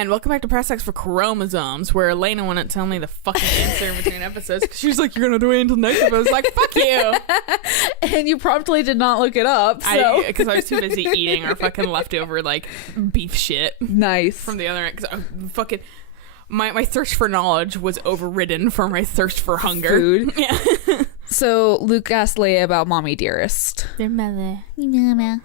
And welcome back to Press X for Chromosomes, where Alayna wouldn't tell me the fucking answer in between episodes because she was like, you're going to wait until next episode. I was like, fuck you. And you promptly did not look it up. So. Because I was too busy eating our fucking leftover, like, beef shit. Nice. From the other end. Because I fucking... My thirst for knowledge was overridden for my thirst for hunger. Food. Yeah. So Luke asked Leia about Mommy Dearest. Their mother. Mama.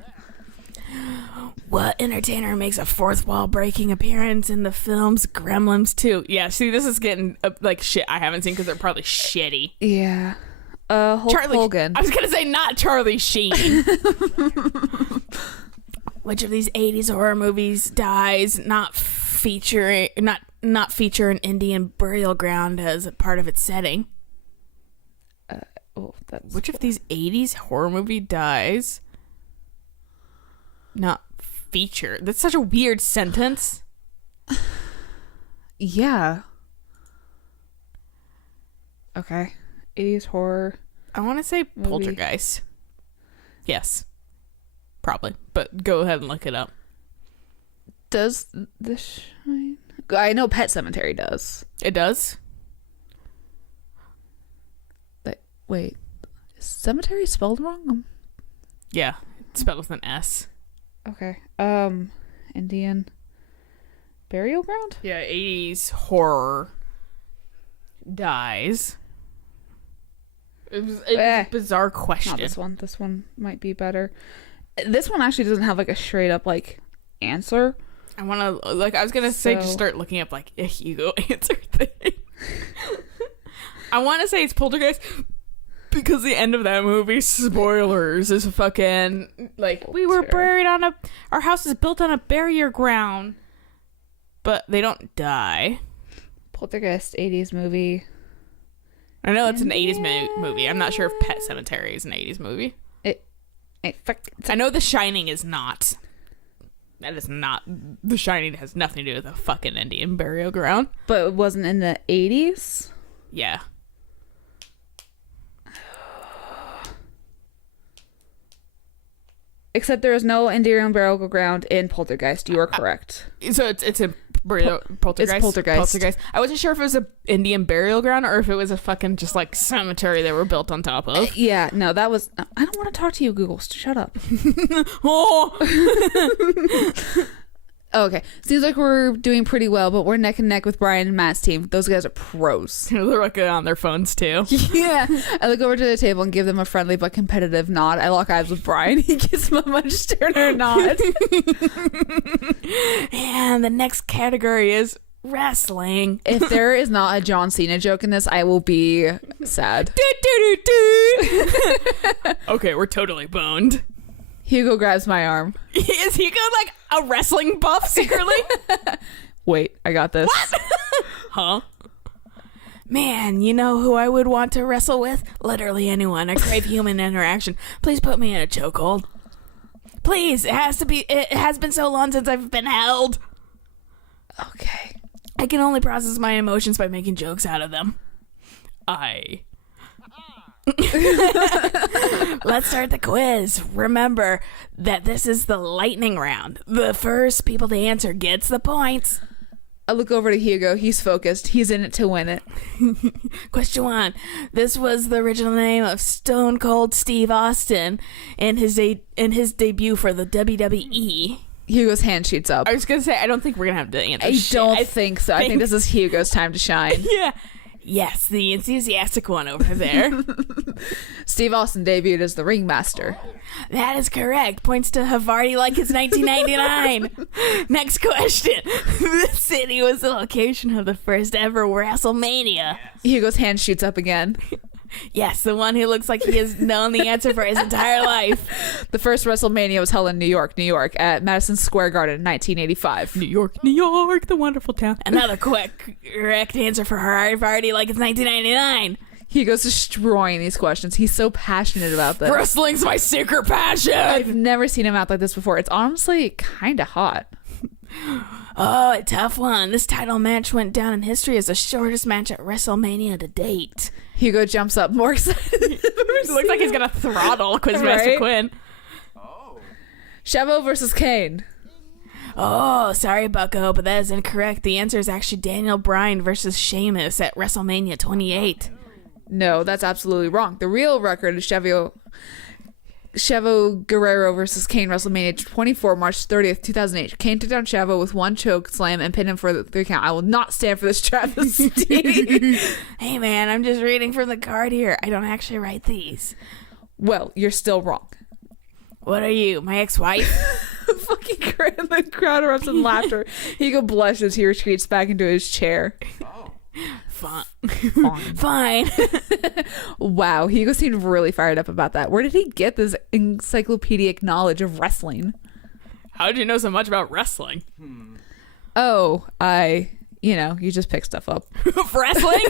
What entertainer makes a fourth wall breaking appearance in the films Gremlins 2? Yeah, see, this is getting like shit I haven't seen because they're probably shitty. Yeah. Hulk Hogan. I was gonna say not Charlie Sheen. Which of these 80s horror movies dies not feature an Indian burial ground as a part of its setting? Which of these 80s horror movie dies not feature? That's such a weird sentence. Yeah. Okay. 80s horror. I want to say movie. Poltergeist. Yes. Probably. But go ahead and look it up. Does The Shine? I know Pet Cemetery does. It does? Wait. Is cemetery spelled wrong? Yeah. It's spelled with an S. Okay. Indian burial ground? Yeah, 80s horror dies. It was a bizarre question. Not this one. This one might be better. This one actually doesn't have like a straight up like answer. I want to I was gonna say just start looking up like a Hugo answer thing. I want to say it's Poltergeist because the end of that movie, spoilers, is fucking like we were buried on our house is built on a burial ground, but they don't die. Poltergeist 80s movie. I know it's an 80s movie. I'm not sure if Pet Cemetery is an 80s movie. I know The Shining is not. That is not. The Shining has nothing to do with a fucking Indian burial ground. But it wasn't in the 80s? Yeah. Except there is no Indian burial ground in Poltergeist. You are correct. So it's a Poltergeist? It's Poltergeist. I wasn't sure if it was a Indian burial ground or if it was a fucking just like cemetery they were built on top of. Yeah, no, that was... I don't want to talk to you, Google. Shut up. Oh! Okay. Seems like we're doing pretty well, but we're neck and neck with Brian and Matt's team. Those guys are pros. They're looking on their phones too. Yeah. I look over to the table and give them a friendly but competitive nod. I lock eyes with Brian. He gives them a much sterner nod. And the next category is wrestling. If there is not a John Cena joke in this, I will be sad. Okay, we're totally boned. Hugo grabs my arm. Is Hugo like a wrestling buff secretly? Wait, I got this. What? Huh? Man, you know who I would want to wrestle with? Literally anyone. I crave human interaction. Please put me in a chokehold. Please, it has been so long since I've been held. Okay. I can only process my emotions by making jokes out of them. Let's start the quiz. Remember that this is the lightning round. The first people to answer gets the points. I look over to Hugo. He's focused. He's in it to win it. Question 1. This was the original name of Stone Cold Steve Austin in his debut for the WWE. Hugo's hand shoots up. I was going to say, I don't think we're going to have to answer I don't think so. I think this is Hugo's time to shine. Yeah. Yes, the enthusiastic one over there. Steve Austin debuted as the ringmaster. That is correct. Points to Havarti like it's 1999. Next question. The city was the location of the first ever WrestleMania. Hugo's hand shoots up again. Yes, the one who looks like he has known the answer for his entire life. The first WrestleMania was held in New York, at Madison Square Garden in 1985. New York, the wonderful town. Another correct answer for Havarti like it's 1999. Hugo's destroying these questions. He's so passionate about this. Wrestling's my secret passion. I've never seen him act like this before. It's honestly kind of hot. Oh, a tough one. This title match went down in history as the shortest match at WrestleMania to date. Hugo jumps up, more excited. It looks like he's gonna throttle Quizmaster Right? Quinn. Chavo versus Kane. Oh, sorry, Bucko, but that is incorrect. The answer is actually Daniel Bryan versus Sheamus at WrestleMania 28. No, that's absolutely wrong. The real record is Chavo Guerrero versus Kane, WrestleMania 24, March 30th, 2008. Kane took down Chavo with one choke slam and pinned him for the 3 count. I will not stand for this travesty. Hey, man, I'm just reading from the card here. I don't actually write these. Well, you're still wrong. What are you, my ex-wife? Fucking the crowd erupts in laughter. Hugo blushes. He retreats back into his chair. Fine. Wow, Hugo seemed really fired up about that. Where did he get this encyclopedic knowledge of wrestling? How did you know so much about wrestling? Oh, you just pick stuff up. Wrestling?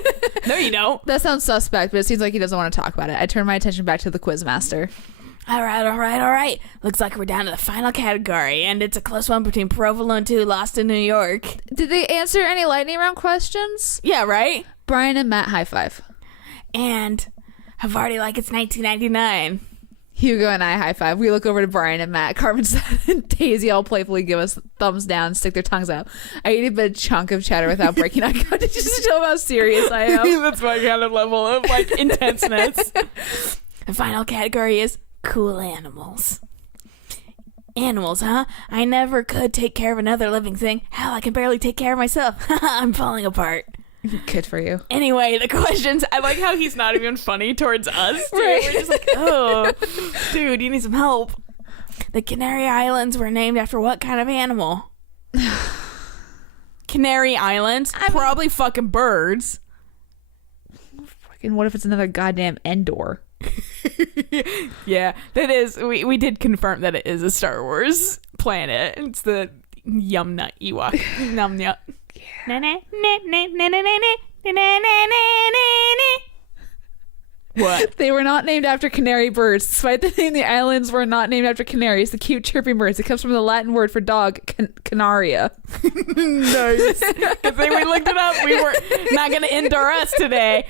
No, you don't. That sounds suspect, but it seems like he doesn't want to talk about it. I turn my attention back to the Quizmaster. All right. Looks like we're down to the final category, and it's a close one between Provolone 2, Lost in New York. Did they answer any lightning round questions? Yeah, right? Brian and Matt high five. And Havarti like it's 1999. Hugo and I high five. We look over to Brian and Matt. Carmen and Daisy all playfully give us thumbs down, stick their tongues out. I eat a bit chunk of cheddar without breaking eye contact just to show how serious I am. That's my kind of level of intenseness. The final category is cool animals. Animals, huh? I never could take care of another living thing. Hell, I can barely take care of myself. I'm falling apart. Good for you. Anyway, the questions. I like how he's not even funny towards us. Dude. Right. We're just like, oh, dude, you need some help. The Canary Islands were named after what kind of animal? Canary Islands? Probably fucking birds. Fucking what if it's another goddamn Endor? Yeah, that is. We did confirm that it is a Star Wars planet. It's the Yum Nut Ewok. Num Nut. What? They were not named after canary birds. Despite the name, the islands were not named after canaries, the cute chirping birds. It comes from the Latin word for dog, canaria. Nice. Good thing we looked it up. We were not going to endure us today.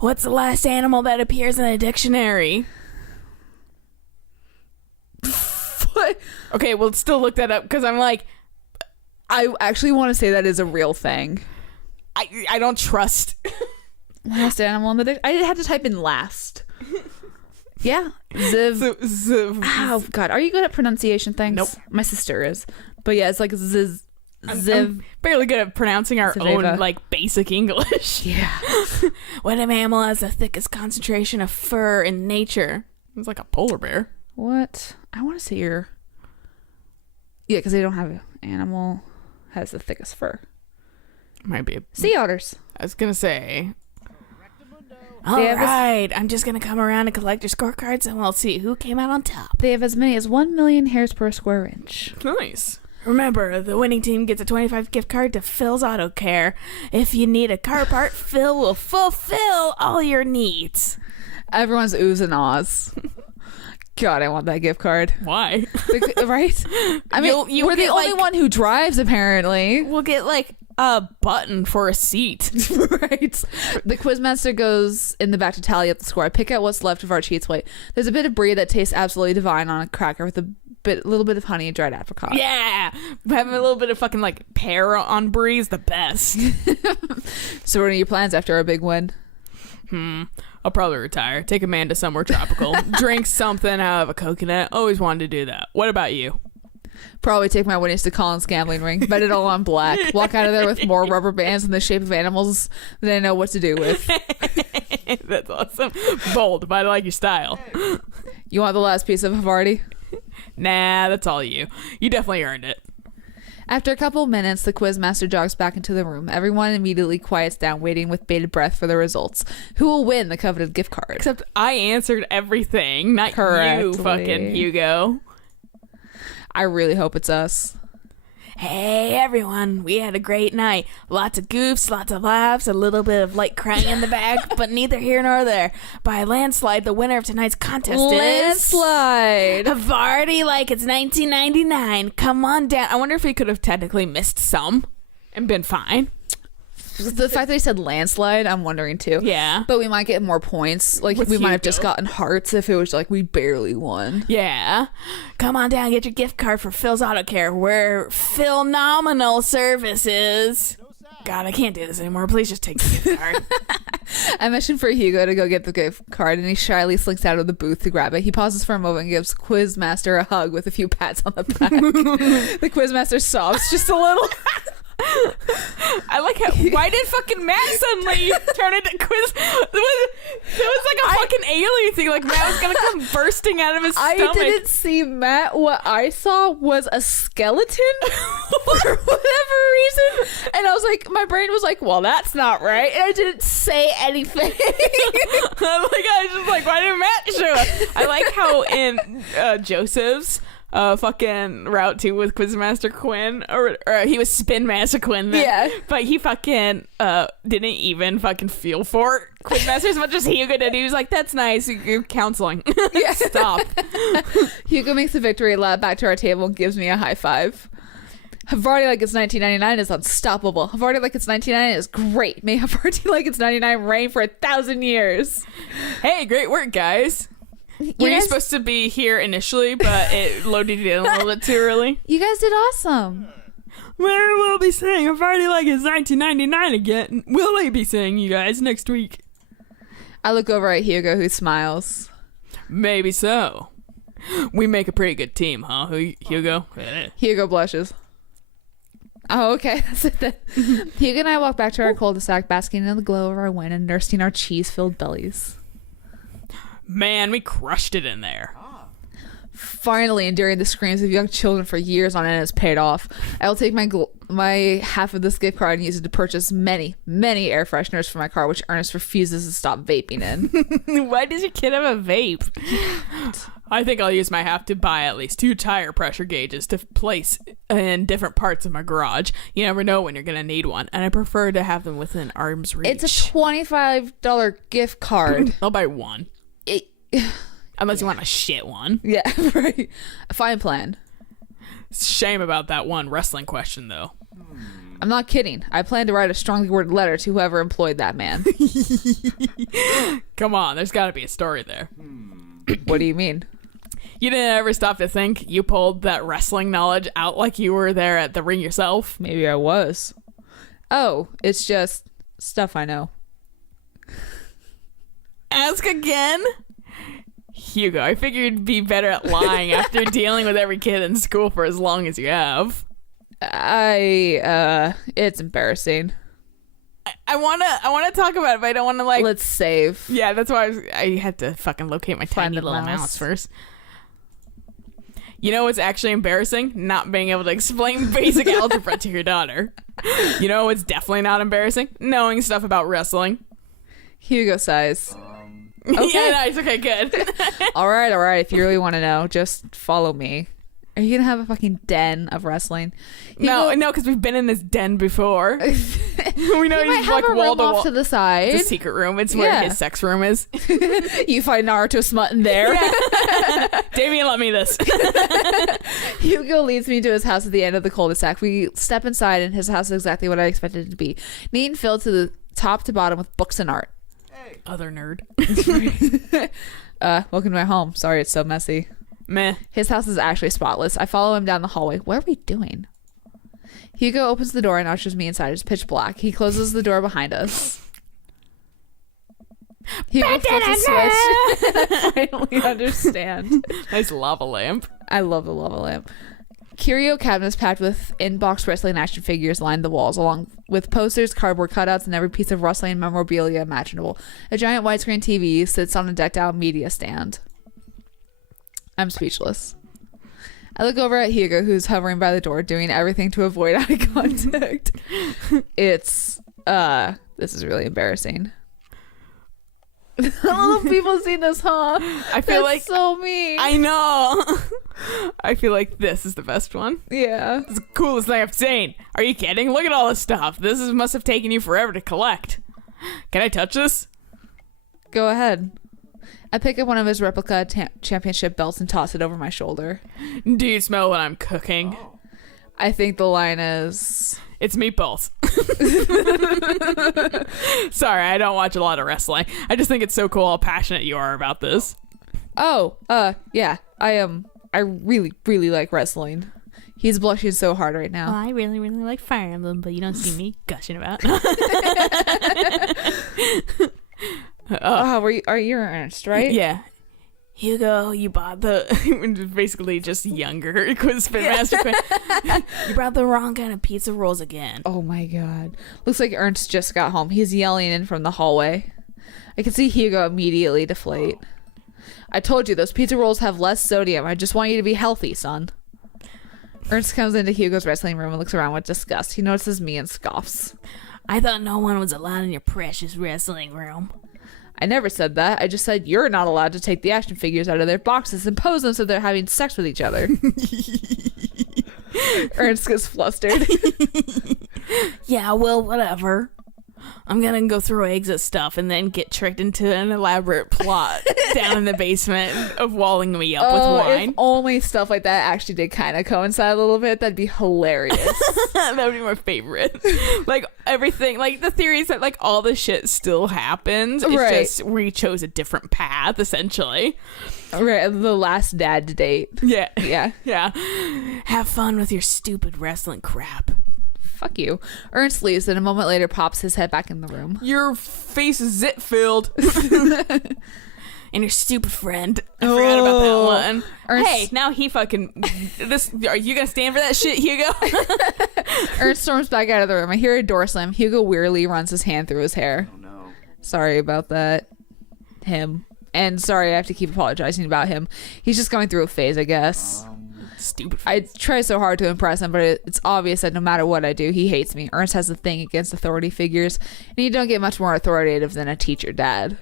What's the last animal that appears in a dictionary? What? Okay, we'll still look that up because I'm like, I actually want to say that is a real thing. I don't trust. Last animal in the dictionary. I had to type in last. Yeah. Ziv. Oh, God. Are you good at pronunciation things? Nope. My sister is. But yeah, it's like Ziv. I'm barely good at pronouncing our own, like, basic English. Yeah. What mammal has the thickest concentration of fur in nature? It's like a polar bear. What? I want to say your... Yeah, because they don't have an animal has the thickest fur. Might be. Sea otters. I was going to say... All right, I'm just going to come around and collect your scorecards and we'll see who came out on top. They have as many as 1 million hairs per square inch. Nice. Remember, the winning team gets a 25 gift card to Phil's Auto Care. If you need a car part, Phil will fulfill all your needs. Everyone's oohs and ahs. God, I want that gift card. Why? Right? I mean, we're the only one who drives, apparently. We'll get, like, a button for a seat. Right. The Quizmaster goes in the back to tally up the score. I pick out what's left of our cheats plate. There's a bit of brie that tastes absolutely divine on a cracker with a little bit of honey and dried apricot. Yeah. Having a little bit of fucking, like, pear on brie is the best. So what are your plans after our big win? I'll probably retire. Take Amanda somewhere tropical. Drink something out of a coconut. Always wanted to do that. What about you? Probably take my winnings to Colin's gambling ring. Bet it all on black. Walk out of there with more rubber bands in the shape of animals than I know what to do with. That's awesome. Bold, but I like your style. You want the last piece of Havarti? Nah, that's all you. You definitely earned it. After a couple of minutes, the Quizmaster jogs back into the room. Everyone immediately quiets down, waiting with bated breath for the results. Who will win the coveted gift card? Except I answered everything, not you, fucking Hugo. I really hope it's us. Hey, everyone. We had a great night. Lots of goofs, lots of laughs, a little bit of light crying in the back, but neither here nor there. By a landslide, the winner of tonight's contest is... Landslide! Havarti like it's 1999. Come on down. I wonder if we could have technically missed some and been fine. The fact that he said landslide, I'm wondering too. Yeah. But we might get more points. Like, With we might have Hugo. just gotten hearts if it was like we barely won. Yeah. Come on down, get your gift card for Phil's Auto Care, where phenomenal services. God, I can't do this anymore. Please just take the gift card. I mentioned for Hugo to go get the gift card, and he shyly slinks out of the booth to grab it. He pauses for a moment and gives Quizmaster a hug with a few pats on the back. The Quizmaster sobs just a little. I like how. Why did fucking Matt suddenly turn into quiz? It was like a fucking alien thing. Like Matt was gonna come bursting out of his I stomach. didn't see Matt. What I saw was a skeleton for whatever reason, and I was like, my brain was like, "Well, that's not right," and I didn't say anything. I was just like, why didn't Matt show up? I like how in Joseph's fucking route 2 with Quizmaster Quinn, or he was Spin Master Quinn then, Yeah. but he fucking didn't even fucking feel for Quizmaster as much as Hugo did. He was like, that's nice, you're counseling. Yeah. Stop. Hugo makes the victory lap back to our table and gives me a high five. Havarti like it's 1999 is unstoppable. Havarti like it's 1999 is great. May Havarti like it's 99 reign for 1,000 years. Hey, great work, guys. Were you supposed to be here initially, but it loaded you in a little bit too early? You guys did awesome. Where will be saying a party like it's 1999 again? Will I be saying you guys next week? I look over at Hugo, who smiles. Maybe so. We make a pretty good team, huh, Hugo? Hugo blushes. Oh, okay. That's it then. Hugo and I walk back to our cul-de-sac, basking in the glow of our win and nursing our cheese-filled bellies. Man, we crushed it in there. Finally, enduring the screams of young children for years on end has paid off. I will take my half of this gift card and use it to purchase many, many air fresheners for my car, which Ernest refuses to stop vaping in. Why does your kid have a vape? I think I'll use my half to buy at least 2 tire pressure gauges to place in different parts of my garage. You never know when you're going to need one, and I prefer to have them within arm's reach. It's a $25 gift card. I'll buy one. Unless you want a shit one. Yeah, right. A fine plan. Shame about that one wrestling question, though. I'm not kidding. I plan to write a strongly worded letter to whoever employed that man. Come on, there's got to be a story there. What do you mean? You didn't ever stop to think you pulled that wrestling knowledge out like you were there at the ring yourself? Maybe I was. Oh, it's just stuff I know. Ask again? Hugo, I figured you'd be better at lying after dealing with every kid in school for as long as you have. It's embarrassing. I wanna talk about it, but I don't wanna Let's save. Yeah, that's why I had to fucking locate my Find tiny the little mouse. mouse first. You know what's actually embarrassing? Not being able to explain basic algebra to your daughter. You know what's definitely not embarrassing? Knowing stuff about wrestling. Hugo sighs. Okay. Yeah, nice. Okay, good. All right. If you really want to know, just follow me. Are you gonna have a fucking den of wrestling? No, because we've been in this den before. We know You might he's have like a wall room to wall. off to the side. The secret room. It's where his sex room is. You find Naruto smut in there. Damien, let me this. Hugo leads me to his house at the end of the cul-de-sac. We step inside, and his house is exactly what I expected it to be. Neat and filled to the top to bottom with books and art. Other nerd. Welcome to my home. Sorry it's so messy. Meh. His house is actually spotless. I follow him down the hallway. What are we doing? Hugo opens the door and ushers me inside. It's pitch black. He closes the door behind us. Hugo flips a switch. I finally understand. Nice lava lamp. I love the lava lamp. Curio cabinets packed with in-box wrestling action figures line the walls, along with posters, cardboard cutouts, and every piece of wrestling memorabilia imaginable. A giant widescreen TV sits on a decked-out media stand. I'm speechless. I look over at Hugo, who's hovering by the door, doing everything to avoid eye contact. This is really embarrassing. All the people seen this, huh? I feel like so mean. I know. I feel like this is the best one. Yeah. It's the coolest thing I've seen. Are you kidding? Look at all this stuff. Must have taken you forever to collect. Can I touch this? Go ahead. I pick up one of his replica championship belts and toss it over my shoulder. Do you smell what I'm cooking? I think the line is... It's meatballs. Sorry, I don't watch a lot of wrestling. I just think it's so cool how passionate you are about this. Oh, yeah. I really, really like wrestling. He's blushing so hard right now. Well, I really, really like Fire Emblem, but you don't see me gushing about. Are you Ernst, right? Yeah. Hugo, you bought the basically just younger Spin Master. You brought the wrong kind of pizza rolls again. Oh my god. Looks like Ernst just got home. He's yelling in from the hallway. I can see Hugo immediately deflate. I told you those pizza rolls have less sodium. I just want you to be healthy, son. Ernst comes into Hugo's wrestling room and looks around with disgust. He notices me and scoffs. I thought no one was allowed in your precious wrestling room. I never said that. I just said you're not allowed to take the action figures out of their boxes and pose them so they're having sex with each other. Ernst gets flustered. Yeah, well, whatever. I'm gonna go throw eggs at stuff and then get tricked into an elaborate plot down in the basement of walling me up with wine. If only stuff like that actually did kind of coincide a little bit, that'd be hilarious. That would be my favorite. Like everything, like the theories that like all the shit still happens. It's right. just we chose a different path, essentially. Right, the last dad to date. Yeah. Yeah. Yeah. Have fun with your stupid wrestling crap. Fuck you. Ernst leaves and a moment later pops his head back in the room. Your face is zit filled. And your stupid friend. I forgot about that one. Ernst, hey, now he fucking... Are you gonna stand for that shit, Hugo? Ernst storms back out of the room. I hear a door slam. Hugo wearily runs his hand through his hair. Oh no. Sorry about that. Him. And sorry I have to keep apologizing about him. He's just going through a phase, I guess. Stupid. I try so hard to impress him, but it's obvious that no matter what I do, he hates me. Ernst has a thing against authority figures, and you don't get much more authoritative than a teacher dad.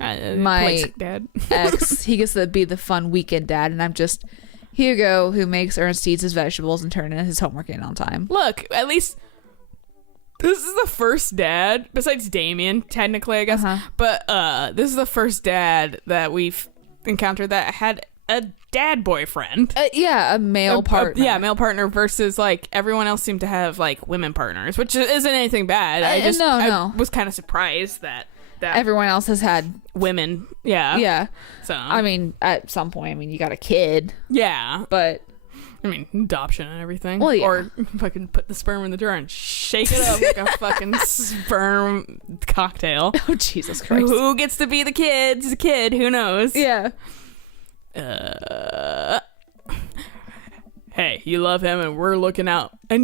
My dad. ex, he gets to be the fun weekend dad, and I'm just Hugo, who makes Ernst eat his vegetables and turn in his homework in on time. Look, at least this is the first dad, besides Damien, technically, I guess. But this is the first dad that we've encountered that had a dad boyfriend. Yeah, a male partner. Male partner versus like everyone else seemed to have like women partners, which isn't anything bad. I was kind of surprised that everyone else has had women. Yeah. Yeah. So I mean, at some point, you got a kid. Yeah. But I mean, adoption and everything. Well, yeah. Or fucking put the sperm in the jar and shake it up like a fucking sperm cocktail. Oh, Jesus Christ. Who gets to be the kid? It's a kid. Who knows? Yeah. Hey, you love him and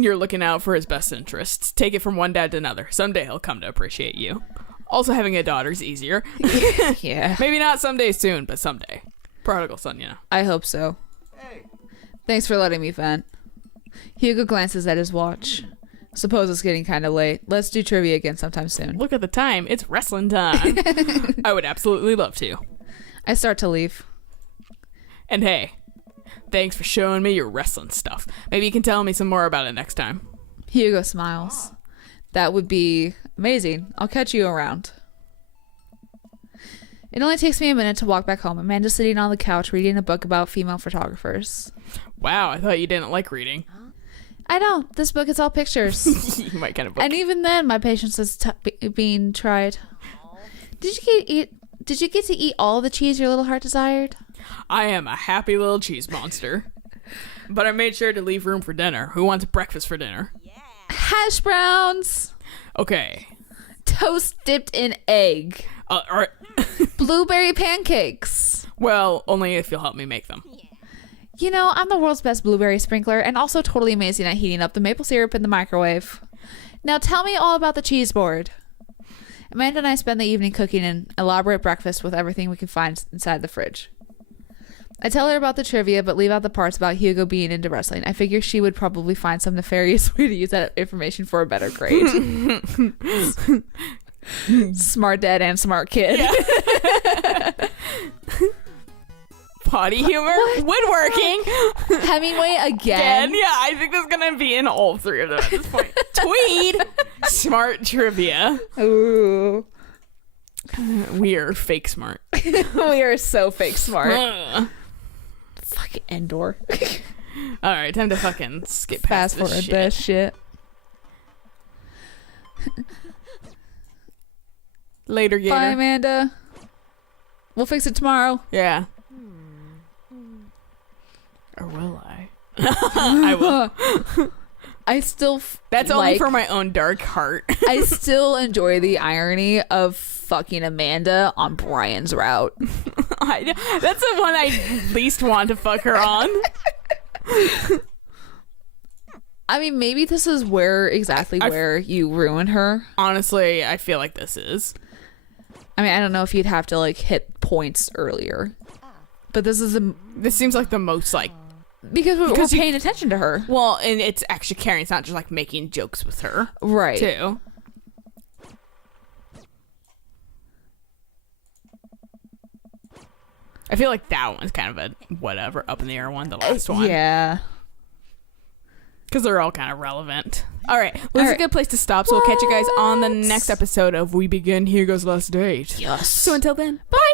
you're looking out for his best interests. Take it from one dad to another. Someday he'll come to appreciate you. Also, having a daughter's easier. Yeah. Maybe not someday soon, but someday. Prodigal son, you know. I hope so. Hey. Thanks for letting me vent. Hugo glances at his watch. Suppose it's getting kind of late. Let's do trivia again sometime soon. Look at the time. It's wrestling time. I would absolutely love to. I start to leave. And hey, thanks for showing me your wrestling stuff. Maybe you can tell me some more about it next time. Hugo smiles. That would be amazing. I'll catch you around. It only takes me a minute to walk back home. Amanda's sitting on the couch reading a book about female photographers. Wow, I thought you didn't like reading. I don't. This book is all pictures. My kind of book. And even then, my patience is being tried. Did you get to eat all the cheese your little heart desired? I am a happy little cheese monster. But I made sure to leave room for dinner. Who wants breakfast for dinner? Hash browns. Okay. Toast dipped in egg. All right. Blueberry pancakes. Well, only if you'll help me make them. You know, I'm the world's best blueberry sprinkler and also totally amazing at heating up the maple syrup in the microwave. Now tell me all about the cheese board. Amanda and I spend the evening cooking an elaborate breakfast with everything we can find inside the fridge. I tell her about the trivia, but leave out the parts about Hugo being into wrestling. I figure she would probably find some nefarious way to use that information for a better grade. Smart dad and smart kid. Yeah. Potty humor. Woodworking. Hemingway again. Yeah, I think that's going to be in all three of them at this point. Tweed. Smart trivia. Ooh. We are fake smart. We are so fake smart. Fucking Endor. All right, time to fucking skip Fast past forward this shit. this shit. Later, Gator. Bye, Amanda. We'll fix it tomorrow. Yeah. Or will I? I will. I still That's only for my own dark heart. I still enjoy the irony of fucking Amanda on Brian's route. That's the one I least want to fuck her on. I mean, maybe this is where you ruin her. Honestly, I feel like this is. I mean, I don't know if you'd have to like hit points earlier, but this seems like the most like because we're paying attention to her. Well, and it's actually caring. It's not just like making jokes with her, right? Too. I feel like that one's kind of a whatever, up in the air one. The last one, yeah. Because they're all kind of relevant. All right. Well, this is a good place to stop. So we'll catch you guys on the next episode of We Begin Here Goes Last Date. Yes. So until then, bye.